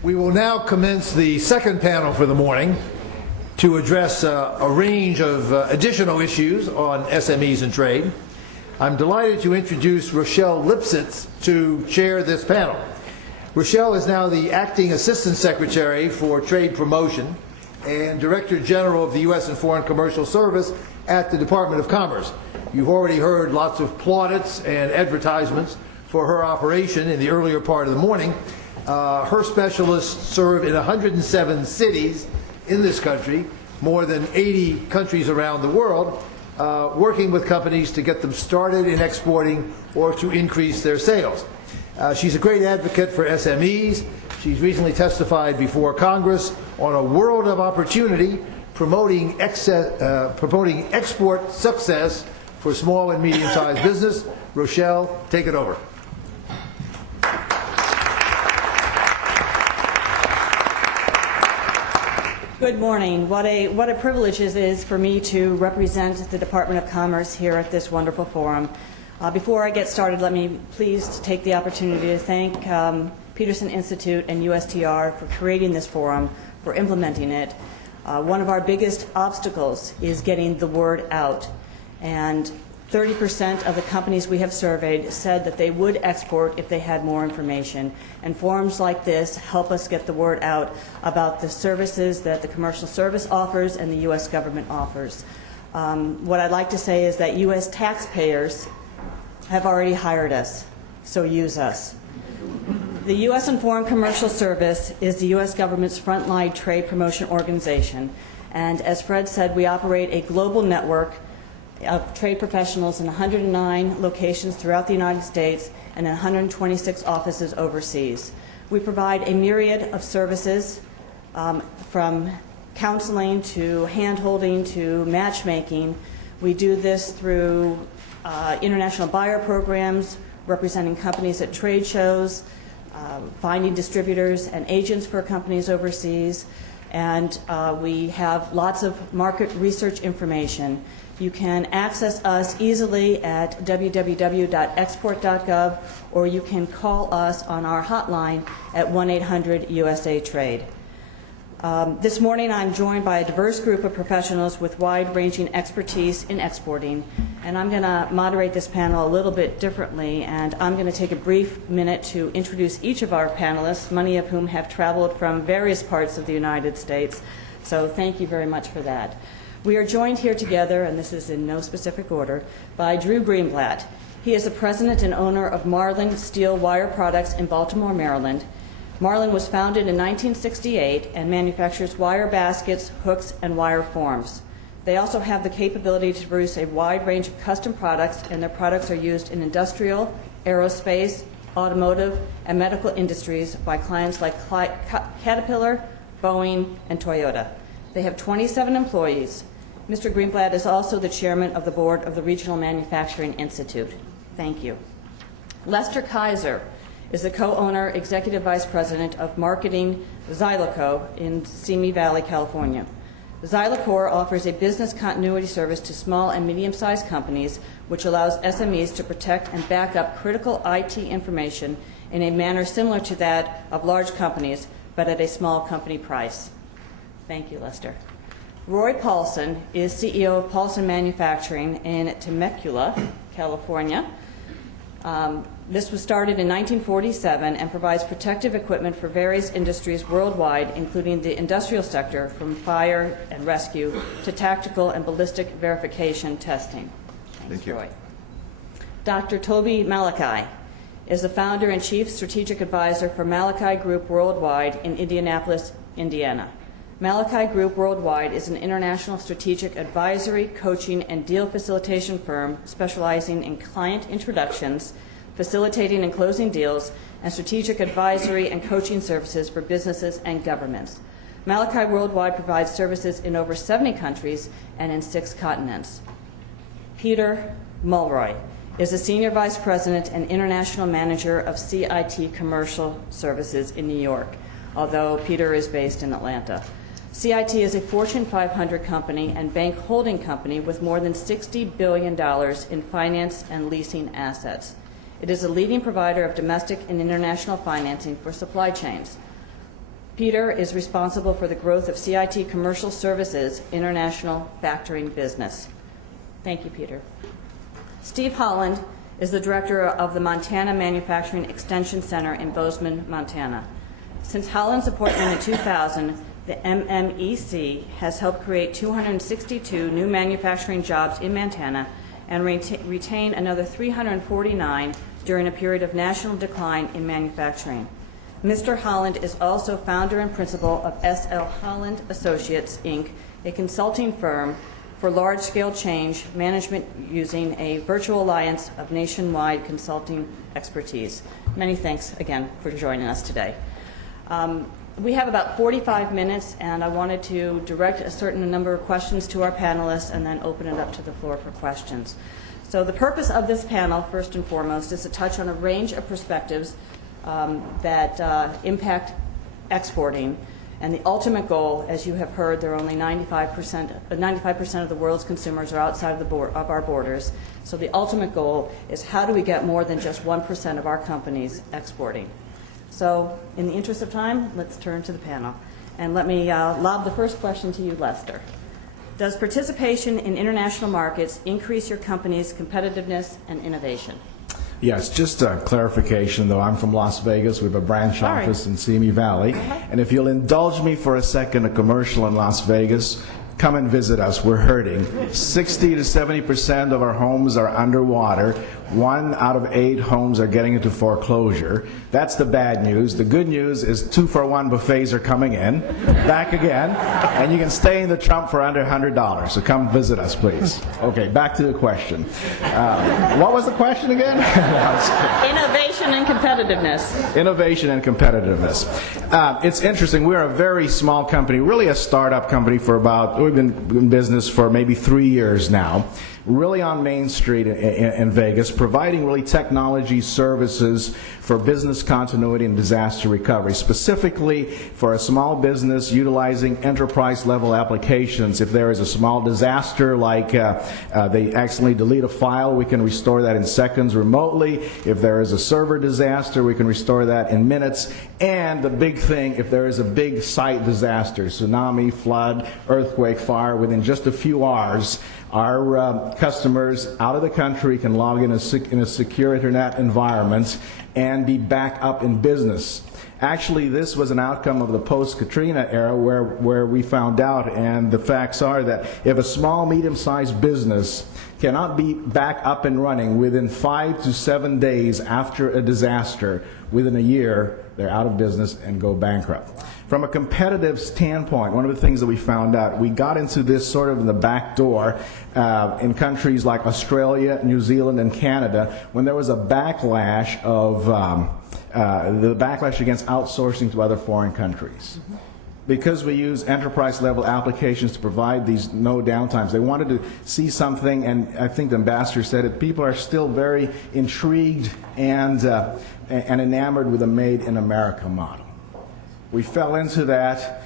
We will now commence the second panel for the morning to address a range of additional issues on SMEs and trade. I'm delighted to introduce Rochelle Lipsitz to chair this panel. Rochelle is now the Acting Assistant Secretary for Trade Promotion and Director General of the U.S. and Foreign Commercial Service at the Department of Commerce. You've already heard lots of plaudits and advertisements for her operation in the earlier part of the morning. Her specialists serve in 107 cities in this country, more than 80 countries around the world, working with companies to get them started in exporting or to increase their sales. She's a great advocate for SMEs. She's recently testified before Congress on a world of opportunity, promoting export success for small and medium-sized business. Rochelle, take it over. Good morning. What a privilege it is for me to represent the Department of Commerce here at this wonderful forum. Before I get started, let me please take the opportunity to thank Peterson Institute and USTR for creating this forum, for implementing it. One of our biggest obstacles is getting the word out, and 30% of the companies we have surveyed said that they would export if they had more information. And forums like this help us get the word out about the services that the Commercial Service offers and the U.S. government offers. What I'd like to say is that U.S. taxpayers have already hired us, so use us. The U.S. and Foreign Commercial Service is the U.S. government's frontline trade promotion organization. And as Fred said, we operate a global network of trade professionals in 109 locations throughout the United States and in 126 offices overseas. We provide a myriad of services from counseling to hand-holding to matchmaking. We do this through international buyer programs, representing companies at trade shows, finding distributors and agents for companies overseas, and we have lots of market research information. You can access us easily at www.export.gov, or you can call us on our hotline at 1-800-USA-TRADE. This morning I'm joined by a diverse group of professionals with wide-ranging expertise in exporting, and I'm going to moderate this panel a little bit differently, and I'm going to take a brief minute to introduce each of our panelists, many of whom have traveled from various parts of the United States, so thank you very much for that. We are joined here together, and this is in no specific order, by Drew Greenblatt. He is the president and owner of Marlin Steel Wire Products in Baltimore, Maryland. Marlin was founded in 1968 and manufactures wire baskets, hooks, and wire forms. They also have the capability to produce a wide range of custom products, and their products are used in industrial, aerospace, automotive, and medical industries by clients like Caterpillar, Boeing, and Toyota. They have 27 employees. Mr. Greenblatt is also the chairman of the board of the Regional Manufacturing Institute. Thank you. Lester Kaiser is the co-owner, executive vice president of marketing Xyloco in Simi Valley, California. Xylocor offers a business continuity service to small and medium-sized companies, which allows SMEs to protect and back up critical IT information in a manner similar to that of large companies, but at a small company price. Thank you, Lester. Roy Paulson is CEO of Paulson Manufacturing in Temecula, California. This was started in 1947 and provides protective equipment for various industries worldwide, including the industrial sector, from fire and rescue to tactical and ballistic verification testing. Thank you. Roy. Dr. Toby Malachi is the founder and chief strategic advisor for Malachi Group Worldwide in Indianapolis, Indiana. Malachi Group Worldwide is an international strategic advisory, coaching, and deal facilitation firm specializing in client introductions, facilitating and closing deals, and strategic advisory and coaching services for businesses and governments. Malachi Worldwide provides services in over 70 countries and in 6 continents. Peter Mulroy is the Senior Vice President and International Manager of CIT Commercial Services in New York, although Peter is based in Atlanta. CIT is a Fortune 500 company and bank holding company with more than $60 billion in finance and leasing assets. It is a leading provider of domestic and international financing for supply chains. Peter is responsible for the growth of CIT Commercial Services International Factoring Business. Thank you, Peter. Steve Holland is the director of the Montana Manufacturing Extension Center in Bozeman, Montana. Since Holland's appointment in 2000, the MMEC has helped create 262 new manufacturing jobs in Montana and retain another 349 during a period of national decline in manufacturing. Mr. Holland is also founder and principal of S.L. Holland Associates, Inc., a consulting firm for large-scale change management using a virtual alliance of nationwide consulting expertise. Many thanks again for joining us today. We have about 45 minutes, and I wanted to direct a certain number of questions to our panelists and then open it up to the floor for questions. So the purpose of this panel, first and foremost, is to touch on a range of perspectives that impact exporting. And the ultimate goal, as you have heard, there are only 95% of the world's consumers are outside of our borders. So the ultimate goal is how do we get more than just 1% of our companies exporting? So in the interest of time, let's turn to the panel. And let me lob the first question to you, Lester. Does participation in international markets increase your company's competitiveness and innovation? Yes, just a clarification, though. I'm from Las Vegas. We have a branch office in Simi Valley. And if you'll indulge me for a second, a commercial in Las Vegas, come and visit us. We're hurting. 60 to 70% of our homes are underwater. 1 out of 8 homes are getting into foreclosure. That's the bad news. The good news is 2-for-1 buffets are coming in, back again, and you can stay in the Trump for under $100. So come visit us, please. Okay, back to the question. What was the question again? Innovation and competitiveness. Innovation and competitiveness. It's interesting. We're a very small company, really a startup company we've been in business for maybe 3 years now. Really on Main Street in Vegas, providing really technology services for business continuity and disaster recovery, specifically for a small business utilizing enterprise-level applications. If there is a small disaster, like they accidentally delete a file, we can restore that in seconds remotely. If there is a server disaster, we can restore that in minutes. And the big thing, if there is a big site disaster, tsunami, flood, earthquake, fire, within just a few hours, our customers out of the country can log in a secure internet environment and be back up in business. Actually, this was an outcome of the post-Katrina era where we found out, and the facts are that if a small, medium-sized business cannot be back up and running within 5 to 7 days after a disaster, within a year, they're out of business and go bankrupt. From a competitive standpoint, one of the things that we found out, we got into this sort of in the back door in countries like Australia, New Zealand, and Canada, when there was a backlash of the backlash against outsourcing to other foreign countries. Mm-hmm. Because we use enterprise-level applications to provide these no downtimes, they wanted to see something, and I think the ambassador said it, people are still very intrigued and enamored with a made-in-America model. We fell into that.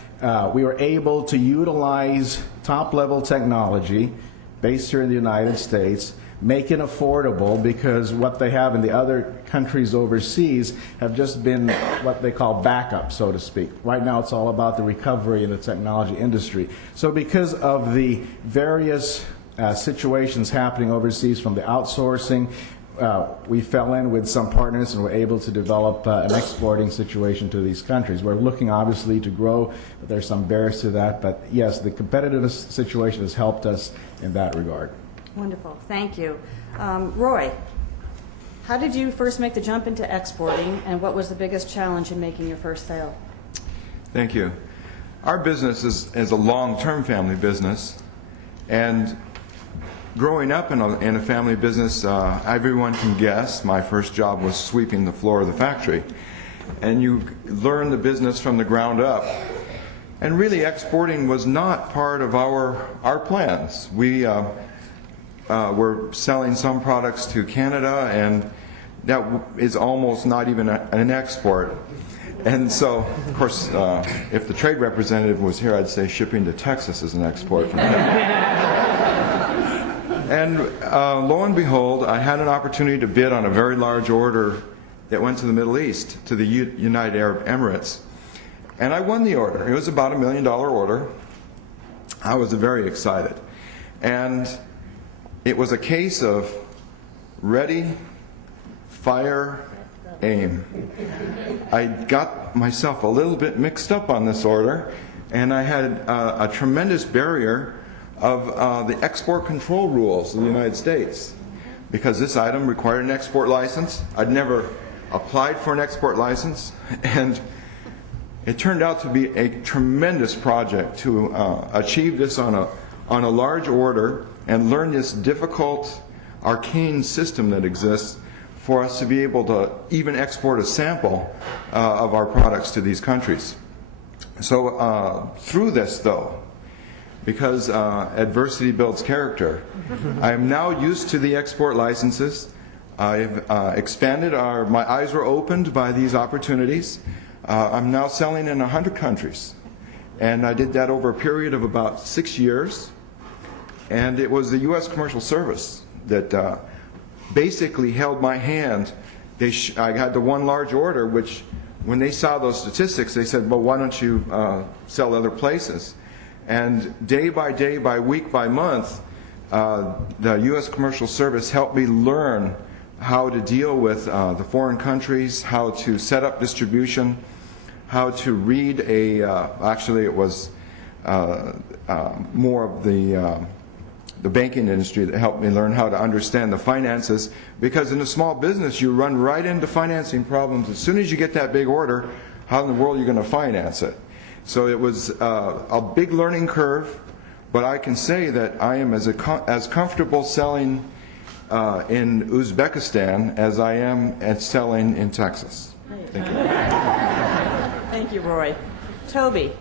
We were able to utilize top-level technology based here in the United States, make it affordable, because what they have in the other countries overseas have just been what they call backup, so to speak. Right now it's all about the recovery in the technology industry. So because of the various situations happening overseas from the outsourcing, we fell in with some partners and were able to develop an exporting situation to these countries. We're looking obviously to grow, but there's some barriers to that. But yes, the competitive situation has helped us in that regard. Wonderful, thank you. Roy, how did you first make the jump into exporting, and what was the biggest challenge in making your first sale? Thank you. Our business is a long-term family business, and growing up in a family business, everyone can guess my first job was sweeping the floor of the factory. And you learn the business from the ground up. And really, exporting was not part of our plans. We were selling some products to Canada, and that is almost not even an export. And so, of course, if the trade representative was here, I'd say shipping to Texas is an export from And lo and behold, I had an opportunity to bid on a very large order that went to the Middle East, to the United Arab Emirates. And I won the order. It was about $1 million order. I was very excited. And it was a case of ready, fire, aim. I got myself a little bit mixed up on this order, and I had a tremendous barrier of the export control rules of the United States, because this item required an export license. I'd never applied for an export license, and it turned out to be a tremendous project to achieve this on a large order and learn this difficult, arcane system that exists for us to be able to even export a sample of our products to these countries. So through this, though, because adversity builds character, I am now used to the export licenses. I've expanded my eyes were opened by these opportunities. I'm now selling in 100 countries. And I did that over a period of about 6 years. And it was the U.S. Commercial Service that basically held my hand. I had the one large order, which when they saw those statistics, they said, well, why don't you sell other places? And day by day, by week, by month, the U.S. Commercial Service helped me learn how to deal with the foreign countries, how to set up distribution, how to read actually it was more of the banking industry that helped me learn how to understand the finances, because in a small business you run right into financing problems. As soon as you get that big order, how in the world are you going to finance it? So it was a big learning curve, but I can say that I am as comfortable selling in Uzbekistan as I am at selling in Texas. Thank you. Thank you, Roy. Toby,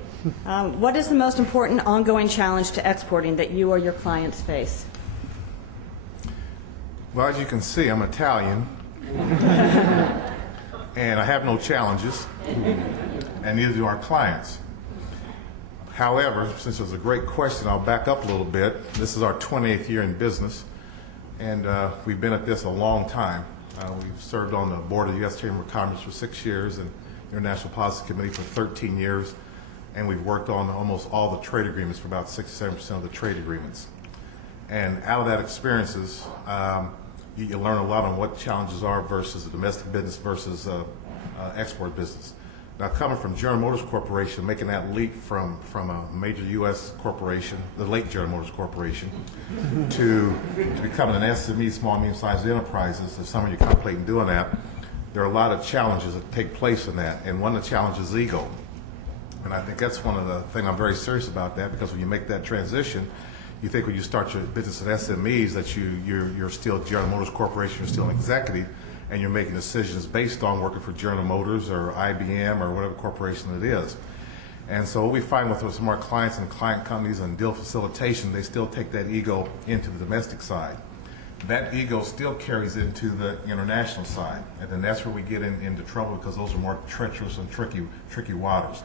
what is the most important ongoing challenge to exporting that you or your clients face? Well, as you can see, I'm Italian, and I have no challenges, and neither do our clients. However, since it was a great question, I'll back up a little bit. This is our 28th year in business, and we've been at this a long time. We've served on the board of the U.S. Chamber of Commerce for 6 years and International Policy Committee for 13 years, and we've worked on almost all the trade agreements for about 67% of the trade agreements. And out of that experiences, you learn a lot on what challenges are versus the domestic business versus export business. Now, coming from General Motors Corporation, making that leap from a major U.S. corporation, the late General Motors Corporation, to becoming an SME, small and medium-sized enterprises, if some of you contemplating doing that, there are a lot of challenges that take place in that, and one of the challenges is ego. And I think that's one of the things I'm very serious about that, because when you make that transition, you think when you start your business at SMEs that you're still General Motors Corporation, you're still an executive, and you're making decisions based on working for General Motors or IBM or whatever corporation it is. And so what we find with some of our clients and client companies and deal facilitation, they still take that ego into the domestic side. That ego still carries into the international side, and then that's where we get into trouble, because those are more treacherous and tricky waters.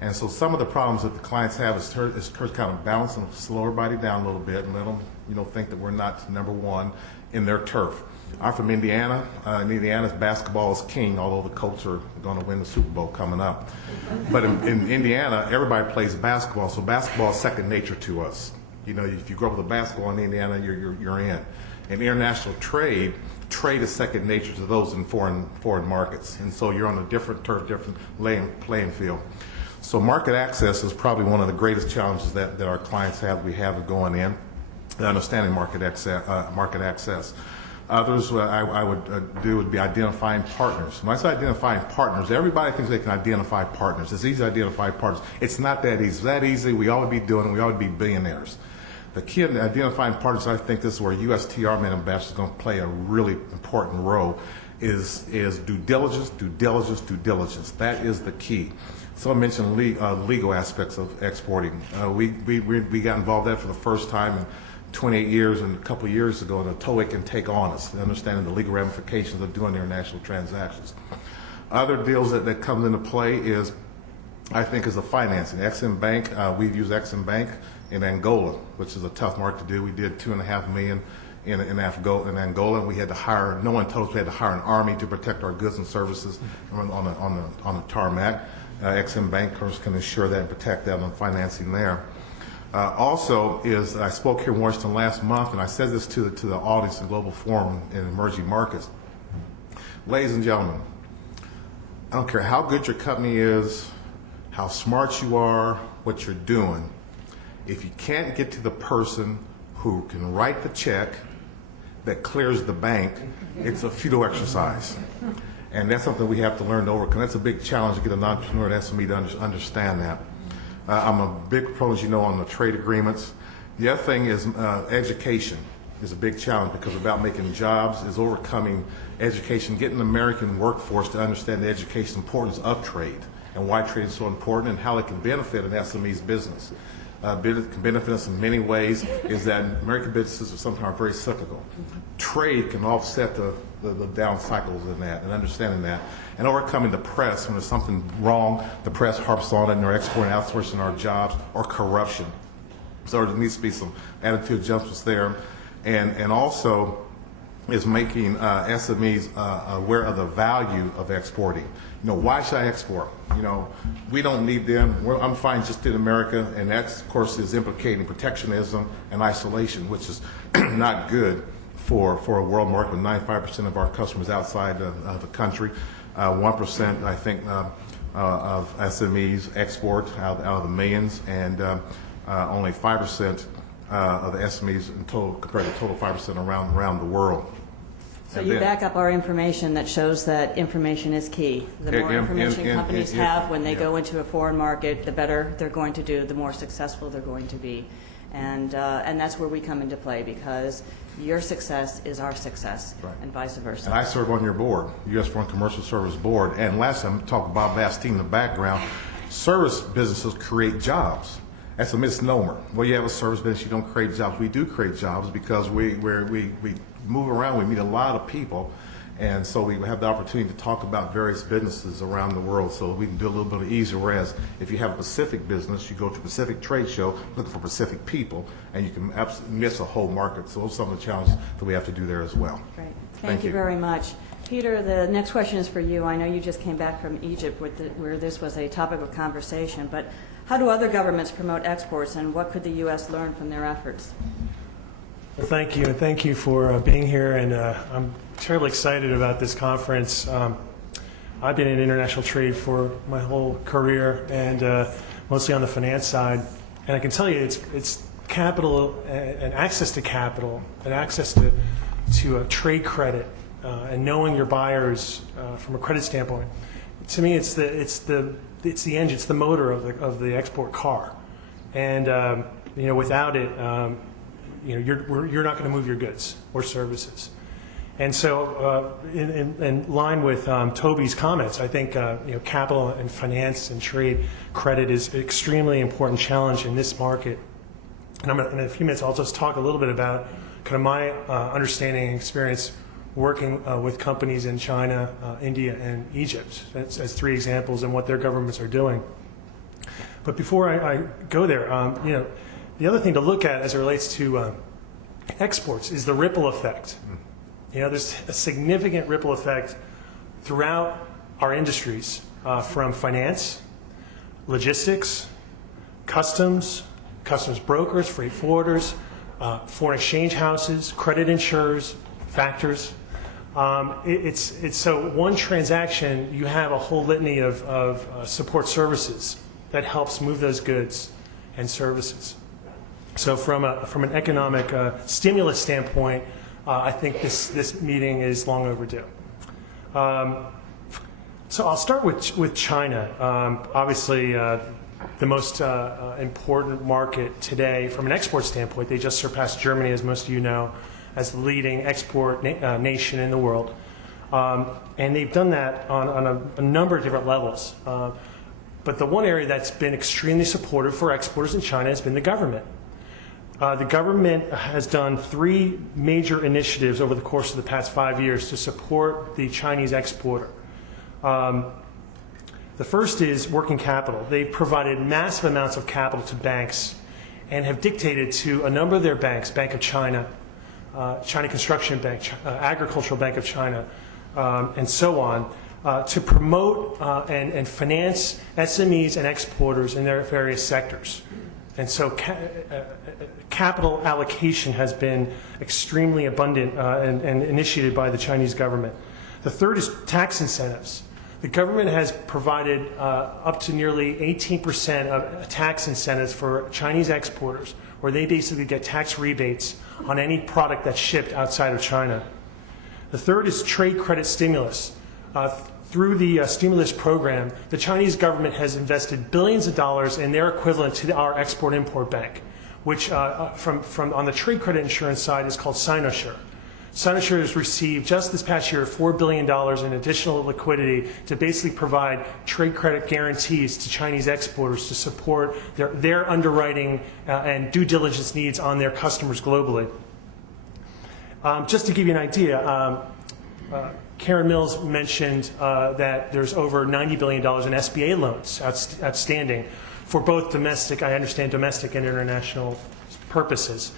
And so some of the problems that the clients have is Kirk kind of balance them, slow everybody down a little bit, and let them think that we're not number one in their turf. I'm from Indiana. In Indiana, basketball is king, although the Colts are going to win the Super Bowl coming up. But in Indiana, everybody plays basketball, so basketball is second nature to us. If you grow up with a basketball in Indiana, you're in. In international trade is second nature to those in foreign markets, and so you're on a different turf, different playing field. So market access is probably one of the greatest challenges that our clients have. We have going in, understanding market access. Others I would do would be identifying partners. When I say identifying partners, everybody thinks they can identify partners. It's easy to identify partners. It's not that easy. It's that easy. We ought to be doing it. We ought to be billionaires. The key in identifying partners, I think this is where USTR Man Ambassador is going to play a really important role, is due diligence, due diligence, due diligence. That is the key. Someone mentioned legal aspects of exporting. We got involved in that for the first time in 28 years, and a couple of years ago, and the TOEIC can take on us, understanding the legal ramifications of doing international transactions. Other deals that come into play is, I think, is the financing. Exim Bank, we've used Exim Bank in Angola, which is a tough market to do. We did $2.5 million in Angola, and we had to hire, no one told us we had to hire an army to protect our goods and services on the tarmac. Ex-Im bankers can ensure that and protect that on financing there. Also is, I spoke here in Washington last month, and I said this to the audience in Global Forum in emerging markets. Ladies and gentlemen, I don't care how good your company is, how smart you are, what you're doing. If you can't get to the person who can write the check that clears the bank, it's a futile exercise. And that's something we have to learn to overcome. That's a big challenge to get an entrepreneur at SME to understand that. I'm a big proponent, you know, on the trade agreements. The other thing is education is a big challenge, because about making jobs is overcoming education, getting the American workforce to understand the education importance of trade and why trade is so important and how it can benefit an SME's business. It can benefit us in many ways, is that American businesses are sometimes very cyclical. Trade can offset the down cycles in that, and understanding that, and overcoming the press. When there's something wrong, the press harps on it, and they're exporting, outsourcing our jobs, or corruption. So there needs to be some attitude adjustments there. And also is making SMEs aware of the value of exporting. You know, why should I export? You know, we don't need them. I'm fine just in America, and that, of course, is implicating protectionism and isolation, which is not good for a world market with 95% of our customers outside of the country. 1%, I think, of SMEs export out of the millions, and only 5% of the SMEs in total, compared to total 5% around the world. So you back up our information that shows that information is key. The more information companies have when they go into a foreign market, the better they're going to do, the more successful they're going to be. And that's where we come into play, because your success is our success, right, and vice versa. And I serve on your board, U.S. Foreign Commercial Service Board. And last time, I talked about Bob Bastine in the background. Service businesses create jobs. That's a misnomer. Well, you have a service business, you don't create jobs. We do create jobs, because we move around, we meet a lot of people, and so we have the opportunity to talk about various businesses around the world, so we can do a little bit easier. Whereas if you have a Pacific business, you go to a Pacific trade show looking for Pacific people, and you can absolutely miss a whole market. So those are some of the challenges that we have to do there as well. Great. Thank you very much. Peter, the next question is for you. I know you just came back from Egypt where this was a topic of conversation, but how do other governments promote exports, and what could the U.S. learn from their efforts? Well, thank you, and thank you for being here, and I'm terribly excited about this conference. I've been in international trade for my whole career, and mostly on the finance side, and I can tell you it's capital and access to capital and access to trade credit and knowing your buyers from a credit standpoint. To me, it's the engine, it's the motor of the export car, and without it, you're not going to move your goods or services. And so, in line with Toby's comments, I think capital and finance and trade credit is an extremely important challenge in this market. And in a few minutes, I'll just talk a little bit about kind of my understanding and experience working with companies in China, India, and Egypt as three examples, and what their governments are doing. But before I go there, the other thing to look at as it relates to exports is the ripple effect. There's a significant ripple effect throughout our industries, from finance, logistics, customs brokers, freight forwarders, foreign exchange houses, credit insurers, factors. It's so one transaction, you have a whole litany of support services that helps move those goods and services. So from an economic stimulus standpoint, I think this meeting is long overdue. So I'll start with China. Obviously, the most important market today from an export standpoint. They just surpassed Germany, as most of you know, as the leading export nation in the world. And they've done that on a number of different levels. But the one area that's been extremely supportive for exporters in China has been the government. The government has done three major initiatives over the course of the past 5 years to support the Chinese exporter. The first is working capital. They've provided massive amounts of capital to banks and have dictated to a number of their banks, Bank of China, China Construction Bank, Agricultural Bank of China, and so on, to promote and finance SMEs and exporters in their various sectors. And so capital allocation has been extremely abundant and initiated by the Chinese government. The third is tax incentives. The government has provided up to nearly 18% of tax incentives for Chinese exporters, where they basically get tax rebates on any product that's shipped outside of China. The third is trade credit stimulus. Through the stimulus program, the Chinese government has invested billions of dollars in their equivalent to our Export-Import Bank, which on the trade credit insurance side is called Sinosure. Sinosure has received just this past year $4 billion in additional liquidity to basically provide trade credit guarantees to Chinese exporters to support their underwriting and due diligence needs on their customers globally. Just to give you an idea, Karen Mills mentioned that there's over $90 billion in SBA loans outstanding for both domestic, I understand, domestic and international purposes.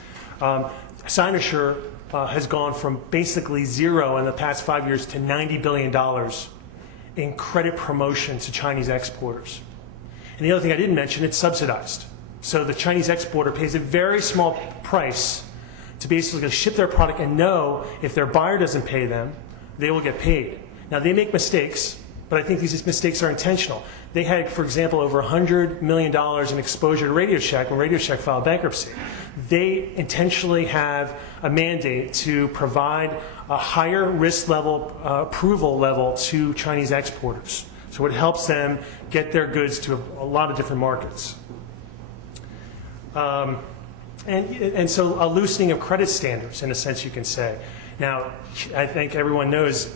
Sinosure has gone from basically zero in the past 5 years to $90 billion in credit promotion to Chinese exporters. And the other thing I didn't mention, it's subsidized. So the Chinese exporter pays a very small price to basically ship their product and know if their buyer doesn't pay them, they will get paid. Now, they make mistakes, but I think these mistakes are intentional. They had, for example, over $100 million in exposure to Radio Shack when Radio Shack filed bankruptcy. They intentionally have a mandate to provide a higher risk level, approval level to Chinese exporters. So it helps them get their goods to a lot of different markets. And so a loosening of credit standards, in a sense, you can say. Now, I think everyone knows,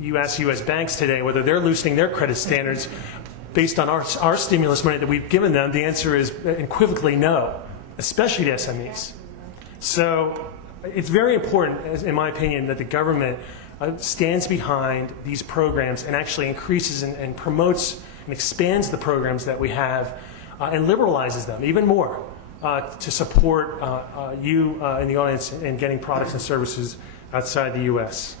you ask U.S. banks today whether they're loosening their credit standards based on our stimulus money that we've given them. The answer is unequivocally no, especially to SMEs. So it's very important, in my opinion, that the government stands behind these programs and actually increases and promotes and expands the programs that we have and liberalizes them even more to support you in the audience in getting products and services outside the U.S.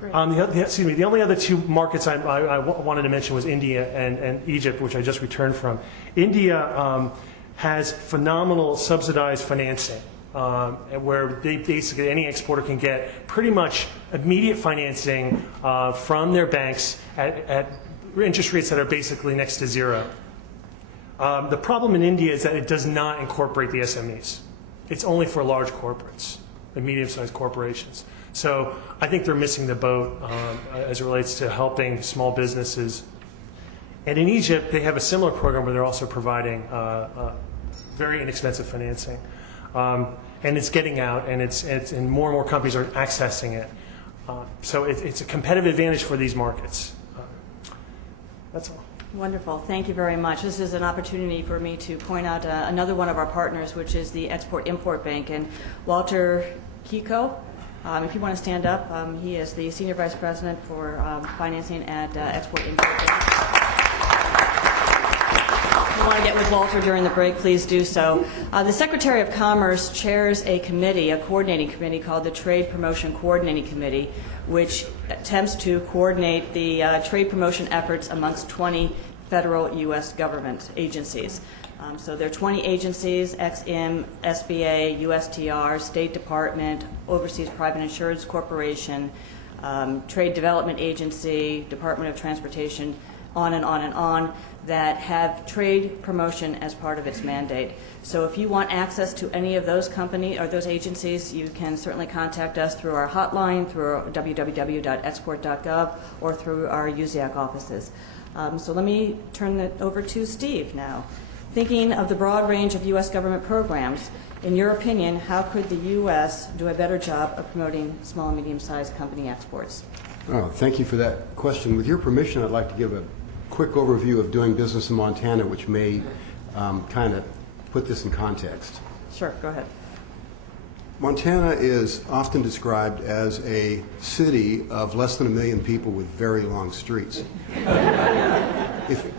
The only other two markets I wanted to mention was India and Egypt, which I just returned from. India has phenomenal subsidized financing, where basically any exporter can get pretty much immediate financing from their banks at interest rates that are basically next to zero. The problem in India is that it does not incorporate the SMEs. It's only for large corporates, the medium-sized corporations. So I think they're missing the boat as it relates to helping small businesses. And in Egypt, they have a similar program where they're also providing very inexpensive financing. And it's getting out, and and more and more companies are accessing it. So it's a competitive advantage for these markets. That's all. Wonderful. Thank you very much. This is an opportunity for me to point out another one of our partners, which is the Export-Import Bank. And Walter Kiko, if you want to stand up, he is the Senior Vice President for Financing at Export-Import Bank. If you want to get with Walter during the break, please do so. The Secretary of Commerce chairs a committee, a coordinating committee called the Trade Promotion Coordinating Committee, which attempts to coordinate the trade promotion efforts amongst 20 federal U.S. government agencies. So there are 20 agencies: XM, SBA, USTR, State Department, Overseas Private Insurance Corporation, Trade Development Agency, Department of Transportation, on and on and on, that have trade promotion as part of its mandate. So if you want access to any of those companies or those agencies, you can certainly contact us through our hotline, through our www.export.gov, or through our USAC offices. So let me turn it over to Steve now. Thinking of the broad range of U.S. government programs, in your opinion, how could the U.S. do a better job of promoting small and medium-sized company exports? Oh, thank you for that question. With your permission, I'd like to give a quick overview of doing business in Montana, which may kind of put this in context. Sure, go ahead. Montana is often described as a city of less than 1 million people with very long streets.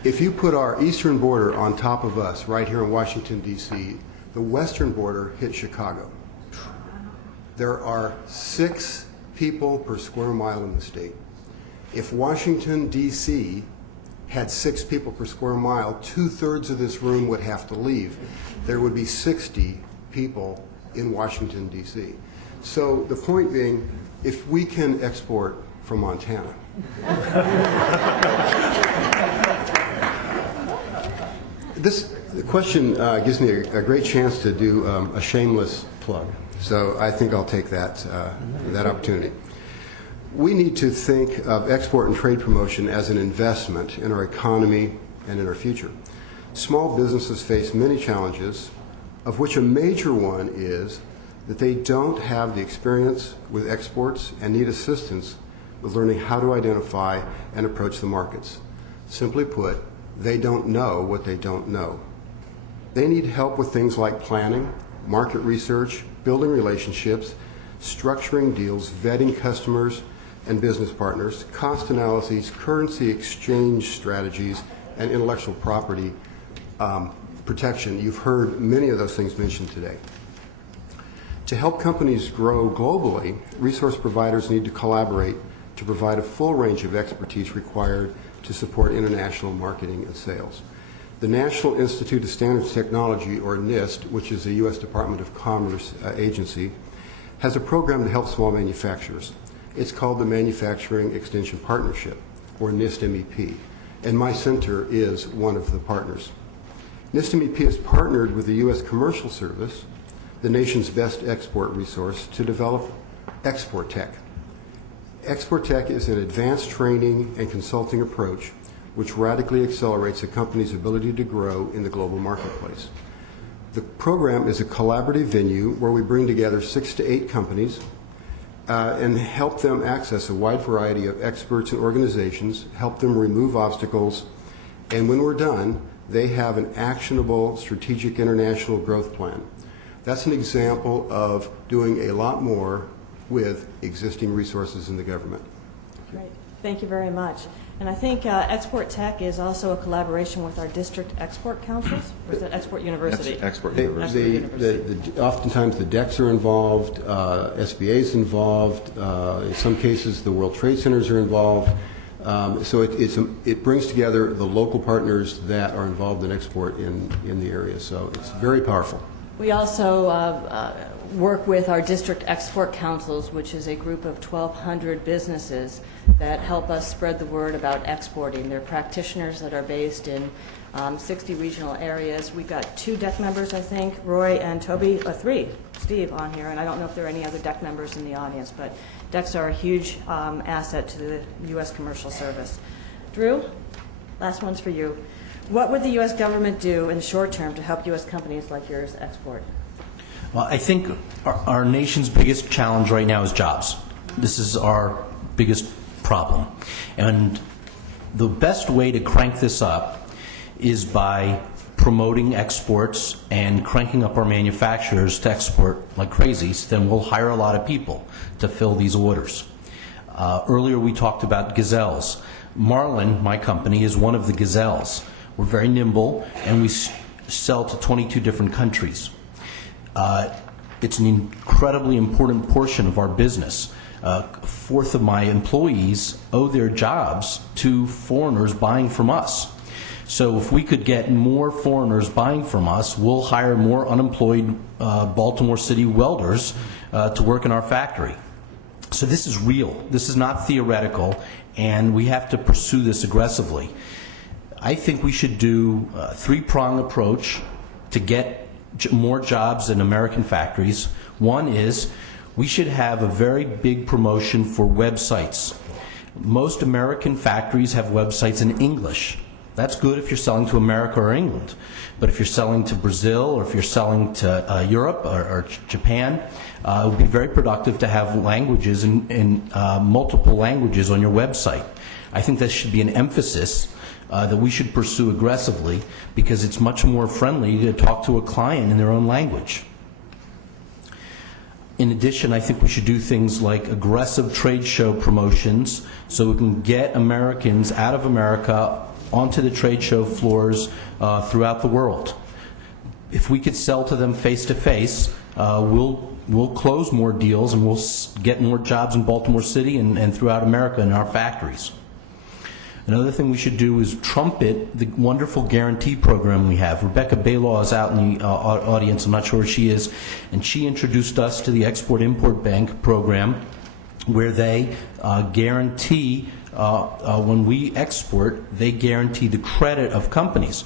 If you put our eastern border on top of us right here in Washington, D.C., the western border hits Chicago. There are 6 people per square mile in the state. If Washington, D.C. had 6 people per square mile, 2/3 of this room would have to leave. There would be 60 people in Washington, D.C. So the point being, if we can export from Montana, the question gives me a great chance to do a shameless plug. So I think I'll take that opportunity. We need to think of export and trade promotion as an investment in our economy and in our future. Small businesses face many challenges, of which a major one is that they don't have the experience with exports and need assistance with learning how to identify and approach the markets. Simply put, they don't know what they don't know. They need help with things like planning, market research, building relationships, structuring deals, vetting customers and business partners, cost analyses, currency exchange strategies, and intellectual property protection. You've heard many of those things mentioned today. To help companies grow globally, resource providers need to collaborate to provide a full range of expertise required to support international marketing and sales. The National Institute of Standards and Technology, or NIST, which is a U.S. Department of Commerce agency, has a program to help small manufacturers. It's called the Manufacturing Extension Partnership, or NIST MEP, and my center is one of the partners. NIST MEP has partnered with the U.S. Commercial Service, the nation's best export resource, to develop Export Tech. Export Tech is an advanced training and consulting approach which radically accelerates a company's ability to grow in the global marketplace. The program is a collaborative venue where we bring together 6 to 8 companies and help them access a wide variety of experts and organizations, help them remove obstacles, and when we're done, they have an actionable strategic international growth plan. That's an example of doing a lot more with existing resources in the government. Great. Thank you very much. And I think Export Tech is also a collaboration with our district export councils, or is it Export University? Export University. Oftentimes the DECs are involved, SBA's involved, in some cases the World Trade Centers are involved. So it brings together the local partners that are involved in export in the area. So it's very powerful. We also work with our district export councils, which is a group of 1,200 businesses that help us spread the word about exporting. They're practitioners that are based in 60 regional areas. We've got 2 DEC members, I think, Roy and Toby, 3, Steve on here, and I don't know if there are any other DEC members in the audience, but DECs are a huge asset to the U.S. Commercial Service. Drew, last one's for you. What would the U.S. government do in the short term to help U.S. companies like yours export? Well, I think our nation's biggest challenge right now is jobs. This is our biggest problem. And the best way to crank this up is by promoting exports and cranking up our manufacturers to export like crazy, so then we'll hire a lot of people to fill these orders. Earlier we talked about gazelles. Marlin, my company, is one of the gazelles. We're very nimble, and we sell to 22 different countries. It's an incredibly important portion of our business. 1/4 of my employees owe their jobs to foreigners buying from us. So if we could get more foreigners buying from us, we'll hire more unemployed Baltimore City welders to work in our factory. So this is real. This is not theoretical, and we have to pursue this aggressively. I think we should do a 3-prong approach to get more jobs in American factories. One is we should have a very big promotion for websites. Most American factories have websites in English. That's good if you're selling to America or England. But if you're selling to Brazil or if you're selling to Europe or Japan, it would be very productive to have languages in multiple languages on your website. I think that should be an emphasis that we should pursue aggressively, because it's much more friendly to talk to a client in their own language. In addition, I think we should do things like aggressive trade show promotions so we can get Americans out of America onto the trade show floors throughout the world. If we could sell to them face-to-face, we'll close more deals and we'll get more jobs in Baltimore City and throughout America in our factories. Another thing we should do is trumpet the wonderful guarantee program we have. Rebecca Baylaw is out in the audience. I'm not sure where she is. And she introduced us to the Export-Import Bank program, where they guarantee, when we export, they guarantee the credit of companies.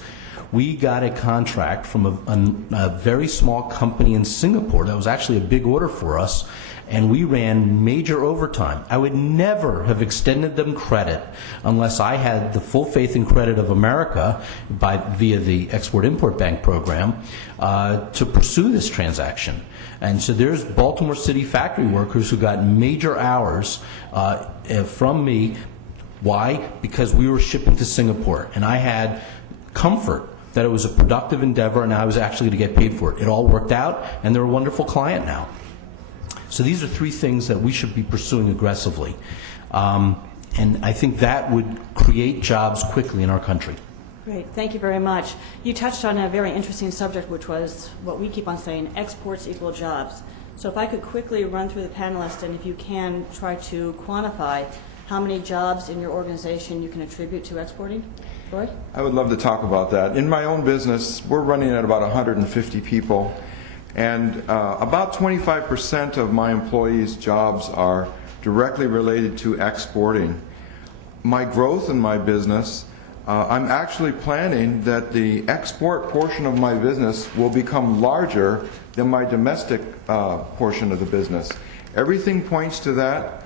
We got a contract from a very small company in Singapore that was actually a big order for us, and we ran major overtime. I would never have extended them credit unless I had the full faith and credit of America via the Export-Import Bank program to pursue this transaction. And so there's Baltimore City factory workers who got major hours from me. Why? Because we were shipping to Singapore, and I had comfort that it was a productive endeavor and I was actually going to get paid for it. It all worked out, and they're a wonderful client now. So these are three things that we should be pursuing aggressively. And I think that would create jobs quickly in our country. Great. Thank you very much. You touched on a very interesting subject, which was what we keep on saying, exports equal jobs. So if I could quickly run through the panelists, and if you can try to quantify how many jobs in your organization you can attribute to exporting. Roy? I would love to talk about that. In my own business, we're running at about 150 people, and about 25% of my employees' jobs are directly related to exporting. My growth in my business, I'm actually planning that the export portion of my business will become larger than my domestic portion of the business. Everything points to that.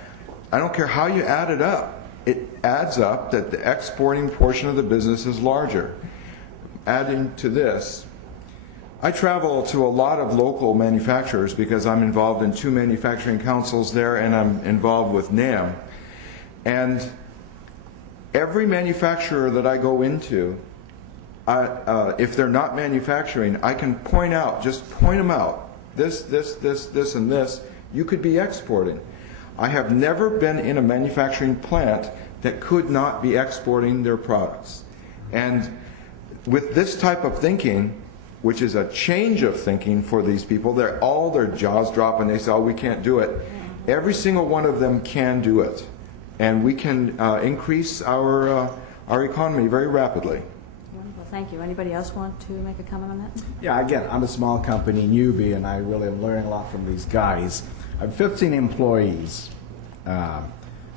I don't care how you add it up. It adds up that the exporting portion of the business is larger. Adding to this, I travel to a lot of local manufacturers because I'm involved in 2 manufacturing councils there, and I'm involved with NAM. And every manufacturer that I go into, if they're not manufacturing, I can point them out. This, and this, you could be exporting. I have never been in a manufacturing plant that could not be exporting their products. And with this type of thinking, which is a change of thinking for these people, all their jaws drop and they say, oh, we can't do it. Every single one of them can do it. And we can increase our economy very rapidly. Wonderful. Thank you. Anybody else want to make a comment on that? Yeah, again, I'm a small company, newbie, and I really am learning a lot from these guys. I have 15 employees.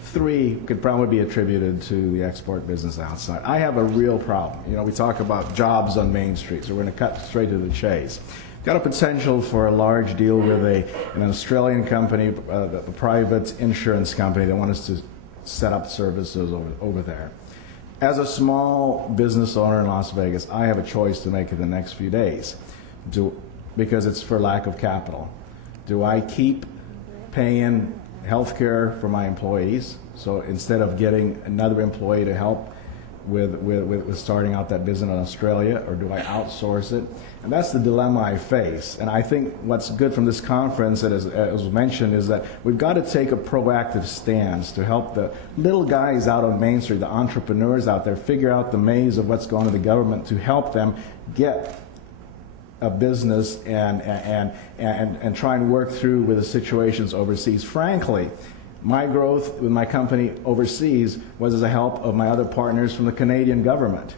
3 could probably be attributed to the export business outside. I have a real problem. You know, we talk about jobs on Main Street, so we're going to cut straight to the chase. Got a potential for a large deal with an Australian company, a private insurance company that wants us to set up services over there. As a small business owner in Las Vegas, I have a choice to make in the next few days because it's for lack of capital. Do I keep paying health care for my employees, so instead of getting another employee to help with starting out that business in Australia, or do I outsource it? And that's the dilemma I face. And I think what's good from this conference, that as was mentioned, is that we've got to take a proactive stance to help the little guys out on Main Street, the entrepreneurs out there, figure out the maze of what's going to the government to help them get a business and try and work through with the situations overseas. Frankly, my growth with my company overseas was as a help of my other partners from the Canadian government,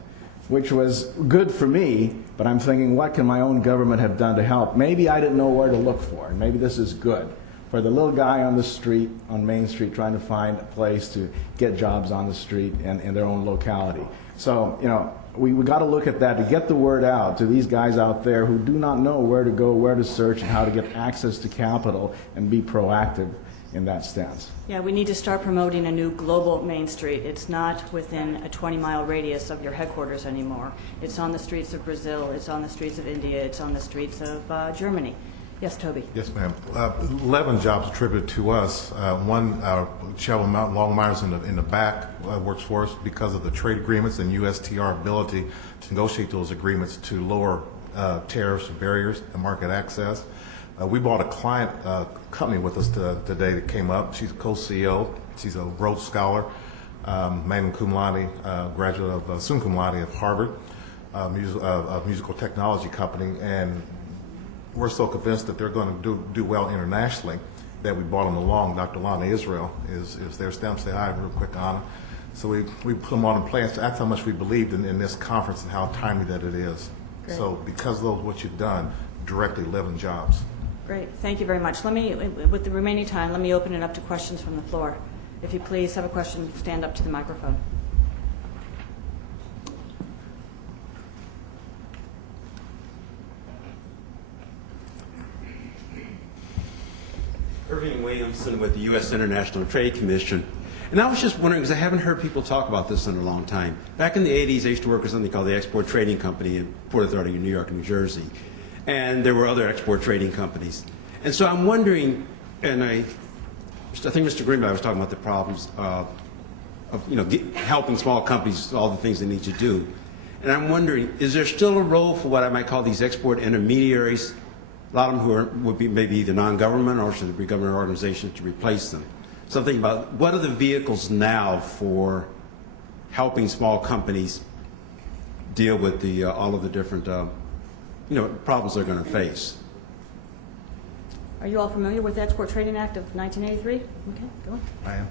which was good for me, but I'm thinking, what can my own government have done to help? Maybe I didn't know where to look for, and maybe this is good for the little guy on the street, on Main Street, trying to find a place to get jobs on the street and in their own locality. So, you know, we got to look at that to get the word out to these guys out there who do not know where to go, where to search, and how to get access to capital and be proactive in that stance. Yeah, we need to start promoting a new global Main Street. It's not within a 20-mile radius of your headquarters anymore. It's on the streets of Brazil, it's on the streets of India, it's on the streets of Germany. Yes, Toby. Yes, ma'am. 11 jobs attributed to us. One, Sheldon Mountain Longmire's in the back works for us because of the trade agreements and USTR ability to negotiate those agreements to lower tariffs and barriers and market access. We brought a client company with us today that came up. She's a co-CEO. She's a Rhodes Scholar, magna cum laude, graduate of summa cum laude of Harvard, a musical technology company, and we're so convinced that they're going to do well internationally that we brought them along. Dr. Lana Israel is there. Stem say hi real quick, Anna. So we put them on the plan. So that's how much we believed in this conference and how timely that it is. Great. So because of what you've done, directly 11 jobs. Great. Thank you very much. Let me, with the remaining time, let me open it up to questions from the floor. If you please have a question, stand up to the microphone. Irving Williamson with the U.S. International Trade Commission. And I was just wondering, because I haven't heard people talk about this in a long time. Back in the 80s, I used to work with something called the Export Trading Company in Port Authority in New York and New Jersey. And there were other export trading companies. And so I'm wondering, and I think Mr. Greenberg was talking about the problems of helping small companies, all the things they need to do. And I'm wondering, is there still a role for what I might call these export intermediaries? A lot of them would be maybe either non-government or should be government organizations to replace them. Something about what are the vehicles now for helping small companies deal with all of the different problems they're going to face. Are you all familiar with the Export Trading Act of 1983? Okay, go on. I am.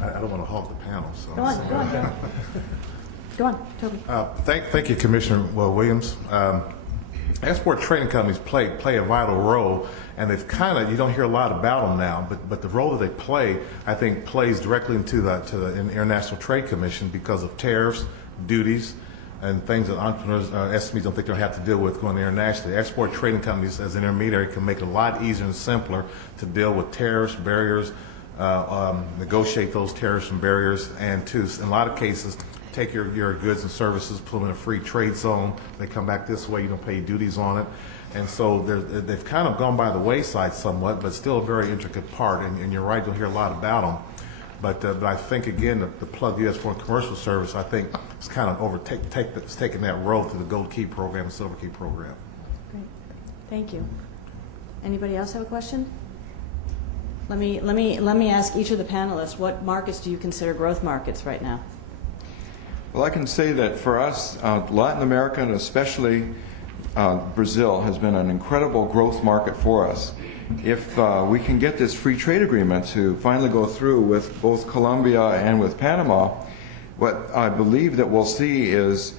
I don't want to hog the panel. So. Go on. Go on, Toby. Thank you, Commissioner Williams. Export trading companies play a vital role, and they've you don't hear a lot about them now, but the role that they play, I think, plays directly into the International Trade Commission because of tariffs, duties, and things that entrepreneurs, SMEs don't think they'll have to deal with going internationally. Export trading companies as an intermediary can make it a lot easier and simpler to deal with tariffs, barriers, negotiate those tariffs and barriers, and to, in a lot of cases, take your goods and services, put them in a free trade zone. They come back this way, you don't pay duties on it. And so they've kind of gone by the wayside somewhat, but still a very intricate part. And you're right, you'll hear a lot about them. But I think, again, the Plug U.S. Foreign Commercial Service, I think, is kind of taking that role through the Gold Key program and Silver Key program. Great. Thank you. Anybody else have a question? Let me ask each of the panelists, what markets do you consider growth markets right now? Well, I can say that for us, Latin America and especially Brazil has been an incredible growth market for us. If we can get this free trade agreement to finally go through with both Colombia and with Panama, what I believe that we'll see is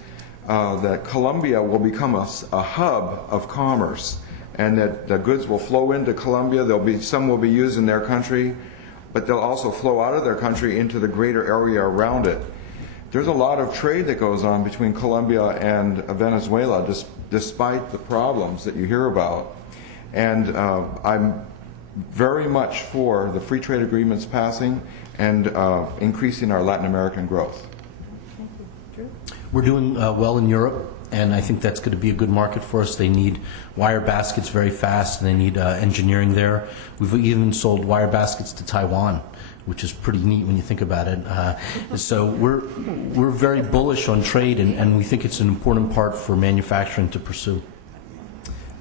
that Colombia will become a hub of commerce, and that the goods will flow into Colombia. Some will be used in their country, but they'll also flow out of their country into the greater area around it. There's a lot of trade that goes on between Colombia and Venezuela, despite the problems that you hear about. And I'm very much for the free trade agreements passing and increasing our Latin American growth. Thank you. Drew? We're doing well in Europe, and I think that's going to be a good market for us. They need wire baskets very fast, and they need engineering there. We've even sold wire baskets to Taiwan, which is pretty neat when you think about it. So we're very bullish on trade, and we think it's an important part for manufacturing to pursue.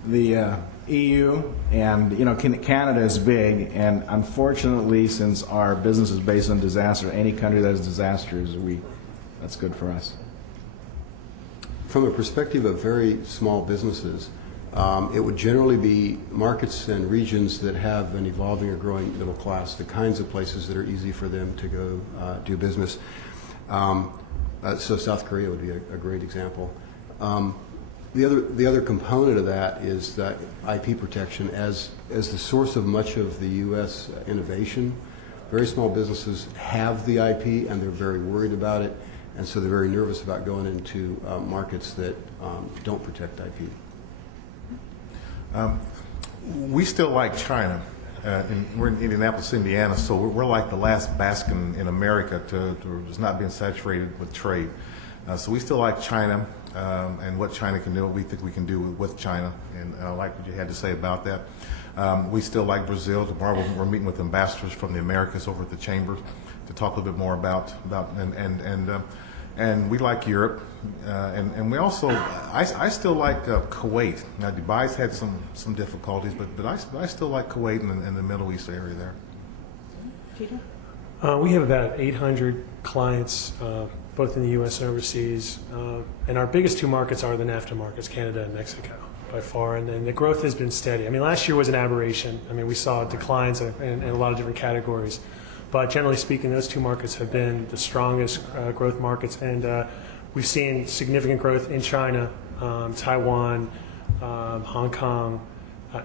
The EU and Canada is big, and unfortunately, since our business is based on disaster, any country that has disasters, that's good for us. From a perspective of very small businesses, it would generally be markets and regions that have an evolving or growing middle class, the kinds of places that are easy for them to go do business. So South Korea would be a great example. The other component of that is that IP protection as the source of much of the U.S. innovation. Very small businesses have the IP and they're very worried about it, and so they're very nervous about going into markets that don't protect IP. We still like China. We're in Indianapolis, Indiana, so we're like the last bastion in America to just not being saturated with trade. So we still like China and what China can do, what we think we can do with China, and I like what you had to say about that. We still like Brazil. Tomorrow we're meeting with ambassadors from the Americas over at the Chamber to talk a little bit more about and we like Europe, and we also, I still like Kuwait. Now Dubai's had some difficulties, but I still like Kuwait and the Middle East area there. Peter? We have about 800 clients, both in the U.S. and overseas, and our biggest two markets are the NAFTA markets, Canada and Mexico. by far, and the growth has been steady. I mean, last year was an aberration. I mean, we saw declines in a lot of different categories. But generally speaking, those two markets have been the strongest growth markets, and we've seen significant growth in China, Taiwan, Hong Kong,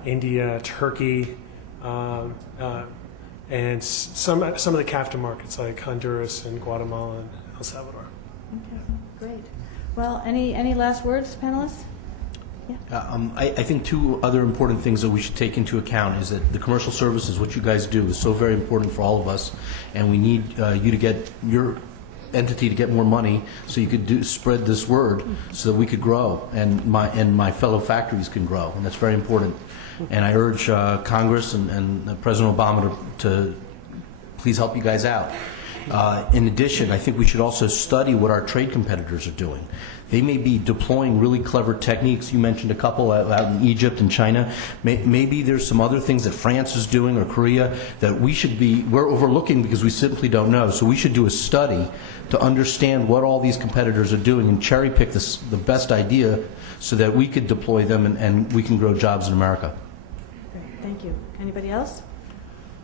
India, Turkey, and some of the CAFTA markets like Honduras and Guatemala and El Salvador. Okay, great. Well, any last words, panelists? I think two other important things that we should take into account is that the commercial services, what you guys do, is so very important for all of us, and we need you to get your entity to get more money so you could spread this word so that we could grow and my fellow factories can grow, and that's very important. And I urge Congress and President Obama to please help you guys out. In addition, I think we should also study what our trade competitors are doing. They may be deploying really clever techniques. You mentioned a couple out in Egypt and China. Maybe there's some other things that France is doing or Korea that we're overlooking because we simply don't know. So we should do a study to understand what all these competitors are doing and cherry pick the best idea so that we could deploy them and we can grow jobs in America. Thank you. Anybody else?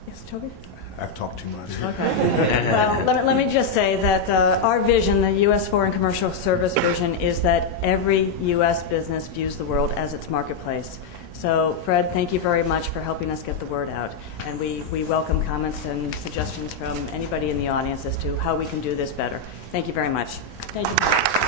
Yes, Toby? I've talked too much. Okay. Well, let me just say that our vision, the U.S. Foreign Commercial Service vision, is that every U.S. business views the world as its marketplace. So, Fred, thank you very much for helping us get the word out. And we welcome comments and suggestions from anybody in the audience as to how we can do this better. Thank you very much. Thank you.